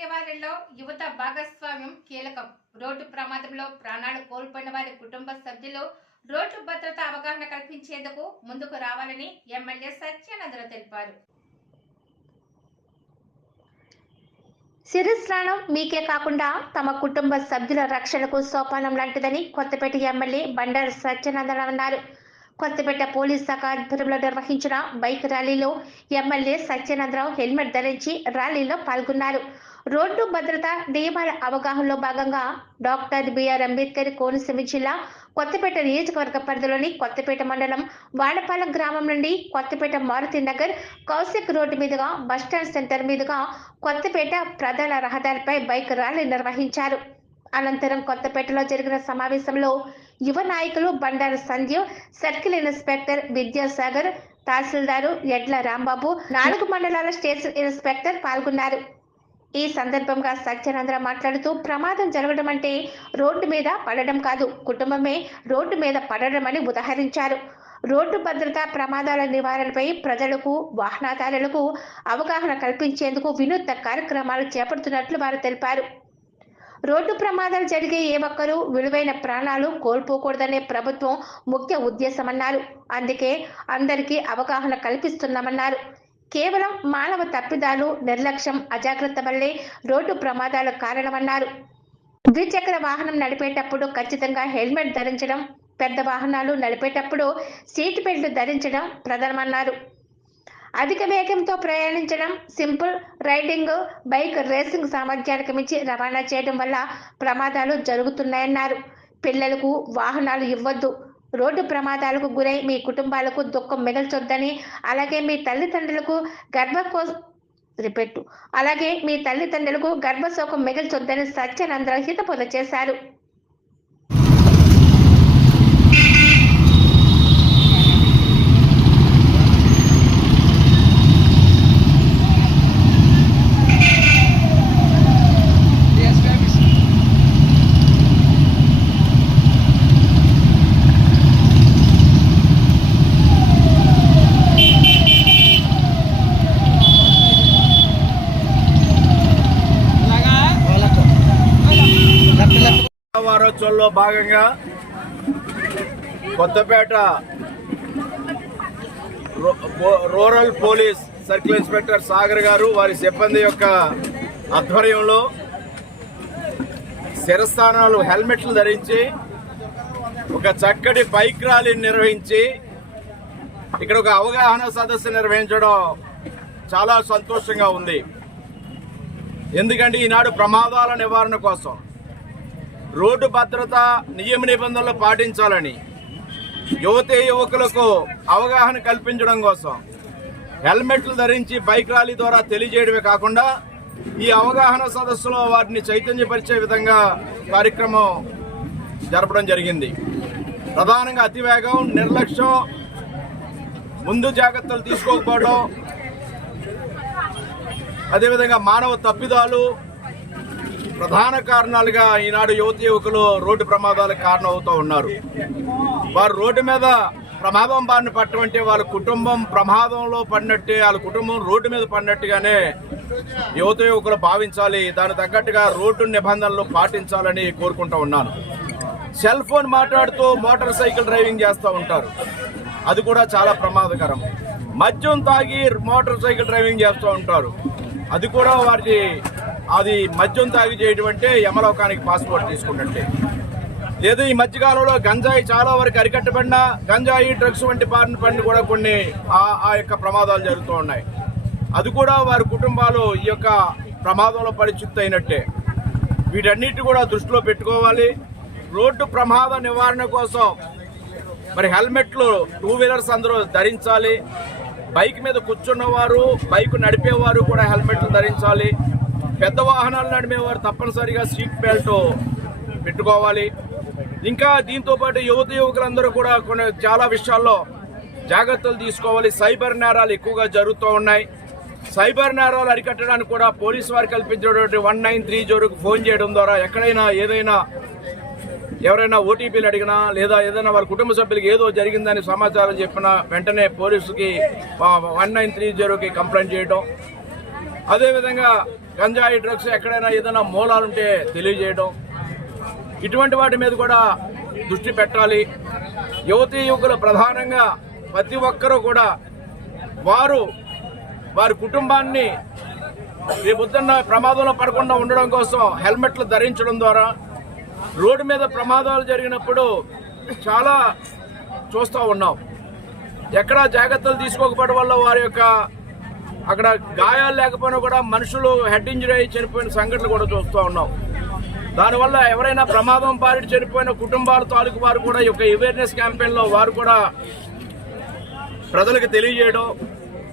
నివారణలో యువత భాగస్వామ్యం కీలకం. రోడ్డు ప్రమాదంలో ప్రాణాలు కోల్పోయిన వారి కుటుంబ సభ్యులు రోడ్డు భద్రత అవగాహన కల్పించేందుకు ముందుకు రావాలని ఎమ్మెల్యే సత్యానందరావు తెలిపారు. శిరస్నానం మీకే కాకుండా తమ కుటుంబ సభ్యుల రక్షణకు సోపానం లాంటిదని కొత్తపేట ఎమ్మెల్యే బండారు సత్యానందరావు అన్నారు. కొత్తపేట పోలీస్ శాఖ ఆధ్వర్యంలో నిర్వహించిన బైక్ ర్యాలీలో ఎమ్మెల్యే సత్యానందరావు హెల్మెట్ ధరించి ర్యాలీలో పాల్గొన్నారు. రోడ్డు భద్రత నియమాల అవగాహనలో భాగంగా డాక్టర్ బిఆర్ అంబేద్కర్ కోనసీమ జిల్లా కొత్తపేట నియోజకవర్గ పరిధిలోని కొత్తపేట మండలం వాడపాలెం గ్రామం నుండి కొత్తపేట మారుతి నగర్ కౌశిక్ రోడ్డు మీదుగా బస్టాండ్ సెంటర్ మీదుగా కొత్తపేట ప్రధాన రహదారిపై బైక్ ర్యాలీ నిర్వహించారు. అనంతరం కొత్తపేటలో జరిగిన సమావేశంలో యువ నాయకులు బండారు సంజీవ్, సర్కిల్ ఇన్స్పెక్టర్ విద్యాసాగర్, తహసీల్దారు ఎడ్ల రాంబాబు, 4 మండలాల స్టేషన్ ఇన్స్పెక్టర్ పాల్గొన్నారు. ఈ సందర్భంగా సత్యానందరావు మాట్లాడుతూ ప్రమాదం జరగడం అంటే రోడ్డు మీద పడడం కాదు, కుటుంబమే రోడ్డు మీద పడడం అని ఉదాహరించారు. రోడ్డు భద్రత ప్రమాదాల నివారణపై ప్రజలకు వాహనదారులకు అవగాహన కల్పించేందుకు వినూత్న కార్యక్రమాలు చేపడుతున్నట్లు వారు తెలిపారు. రోడ్డు ప్రమాదాలు జరిగే ఏ ఒక్కరూ విలువైన ప్రాణాలు కోల్పోకూడదనే ప్రభుత్వం ముఖ్య ఉద్దేశమన్నారు. అందుకే అందరికీ అవగాహన కల్పిస్తున్నామన్నారు. కేవలం మానవ తప్పిదాలు, నిర్లక్ష్యం, అజాగ్రత్త వల్లే రోడ్డు ప్రమాదాలు కారణమన్నారు. ద్విచక్ర వాహనం నడిపేటప్పుడు ఖచ్చితంగా హెల్మెట్ ధరించడం, పెద్ద వాహనాలు నడిపేటప్పుడు సీట్ బెల్ట్ ధరించడం ప్రధానమన్నారు. అధిక వేగంతో ప్రయాణించడం, సింపుల్ రైడింగ్, బైక్ రేసింగ్ సామర్థ్యానికి మించి రవాణా చేయడం వల్ల ప్రమాదాలు జరుగుతున్నాయన్నారు. పిల్లలకు వాహనాలు ఇవ్వద్దు. రోడ్డు ప్రమాదాలకు గురై మీ కుటుంబాలకు దుఃఖం మిగల్చొద్దని, అలాగే మీ తల్లిదండ్రులకు గర్భశోకం మిగల్చొద్దని సత్యానందరావు హితబోధ చేశారు. వారోత్సవంలో భాగంగా Kothapeta rural police circle inspector Sagar గారు వారి సిబ్బంది యొక్క ఆధ్వర్యంలో శిరస్థానాలు హెల్మెట్లు ధరించి ఒక చక్కటి బైక్ ర్యాలీని నిర్వహించి ఇక్కడ ఒక అవగాహన సదస్సు నిర్వహించడం చాలా సంతోషంగా ఉంది. ఎందుకంటే ఈనాడు ప్రమాదాల నివారణ కోసం రోడ్డు భద్రత నియమ నిబంధనలు పాటించాలని యువతే యువకులకు అవగాహన కల్పించడం కోసం హెల్మెట్లు ధరించి బైక్ ర్యాలీ ద్వారా తెలియజేయడమే కాకుండా ఈ అవగాహన సదస్సులో వారిని చైతన్యపరిచే విధంగా కార్యక్రమం జరపడం జరిగింది. ప్రధానంగా అతివేగం, నిర్లక్ష్యం, ముందు జాగ్రత్తలు తీసుకోకపోవడం, అదేవిధంగా మానవ తప్పిదాలు ప్రధాన కారణాలుగా ఈనాడు యువకులు రోడ్డు ప్రమాదాలకు కారణమవుతూ ఉన్నారు. వారు రోడ్డు మీద ప్రమాదం బారిన పట్టమంటే వాళ్ళ కుటుంబం ప్రమాదంలో పడినట్టే, వాళ్ళ కుటుంబం రోడ్డు మీద పడినట్టుగానే యువకులు భావించాలి. దానికి తగ్గట్టుగా రోడ్డు నిబంధనలు పాటించాలని కోరుకుంటూ ఉన్నాను. సెల్ ఫోన్ మాట్లాడుతూ మోటార్ సైకిల్ డ్రైవింగ్ చేస్తూ ఉంటారు, అది కూడా చాలా ప్రమాదకరం. మద్యం తాగి మోటార్ సైకిల్ డ్రైవింగ్ చేస్తూ ఉంటారు, అది కూడా వారికి అది మద్యం తాగి చేయడం అంటే యమలోకానికి పాస్పోర్ట్ తీసుకున్నట్టే. లేదు, ఈ మధ్యకాలంలో గంజాయి చాలా వరకు అరికట్టబడినా గంజాయి, డ్రగ్స్ వంటి బారిన పడిన కూడా కొన్ని ఆ యొక్క ప్రమాదాలు జరుగుతూ ఉన్నాయి. అది కూడా వారి కుటుంబాలు ఈ యొక్క ప్రమాదంలో పరిచిత్తు అయినట్టే. వీటన్నిటి కూడా దృష్టిలో పెట్టుకోవాలి. రోడ్డు ప్రమాద నివారణ కోసం మరి హెల్మెట్లు 2 వీలర్స్ అందరూ ధరించాలి. బైక్ మీద కూర్చున్నవారు, బైక్ నడిపేవారు కూడా హెల్మెట్లు ధరించాలి. పెద్ద వాహనాలు నడిపేవారు తప్పనిసరిగా సీట్ బెల్ట్ పెట్టుకోవాలి. ఇంకా దీంతో పాటు యువకులందరూ కూడా చాలా విషయాల్లో జాగ్రత్తలు తీసుకోవాలి. సైబర్ నేరాలు ఎక్కువగా జరుగుతూ ఉన్నాయి. సైబర్ నేరాలు అరికట్టడానికి కూడా పోలీసు వారు కల్పించినటువంటి 1930కు ఫోన్ చేయడం ద్వారా ఎక్కడైనా ఎవరైనా ఓటీపీలు అడిగినా లేదా ఏదైనా వారి కుటుంబ సభ్యులకి ఏదో జరిగిందని సమాచారం చెప్పినా వెంటనే పోలీసుకి 1930కి కంప్లైంట్ చేయడం. అదేవిధంగా గంజాయి డ్రగ్స్ ఎక్కడైనా ఏదైనా మూలాలుంటే తెలియజేయడం, ఇటువంటి వాటి మీద కూడా దృష్టి పెట్టాలి. యువతీ యువకులు ప్రధానంగా ప్రతి ఒక్కరూ కూడా వారి కుటుంబాన్ని రేపొద్దున్న ప్రమాదంలో పడకుండా ఉండడం కోసం హెల్మెట్లు ధరించడం ద్వారా రోడ్డు మీద ప్రమాదాలు జరిగినప్పుడు చాలా చూస్తూ ఉన్నాం. ఎక్కడ జాగ్రత్తలు తీసుకోకపోవడం వల్ల వారి యొక్క అక్కడ గాయాలు లేకపోయినా కూడా మనుషులు హెడ్ ఇంజరీ అయ్యి చనిపోయిన సంఘటనలు కూడా చూస్తూ ఉన్నాం. దానివల్ల ఎవరైనా ప్రమాదం బారి చనిపోయిన కుటుంబాల తాలూకు వారు కూడా ఈ యొక్క అవేర్నెస్ క్యాంపెయిన్లో వారు కూడా ప్రజలకు తెలియజేయడం,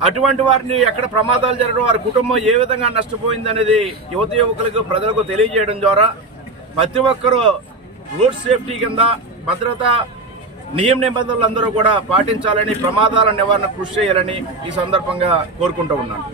అటువంటి వారిని ఎక్కడ ప్రమాదాలు జరగడం, వారి కుటుంబం ఏ విధంగా నష్టపోయింది అనేది యువత యువకులకు ప్రజలకు తెలియజేయడం ద్వారా ప్రతి ఒక్కరూ రోడ్ సేఫ్టీ కింద భద్రతా నియమ నిబంధనలు అందరూ కూడా పాటించాలని, ప్రమాదాల నివారణ కృషి చేయాలని ఈ సందర్భంగా కోరుకుంటూ ఉన్నాను.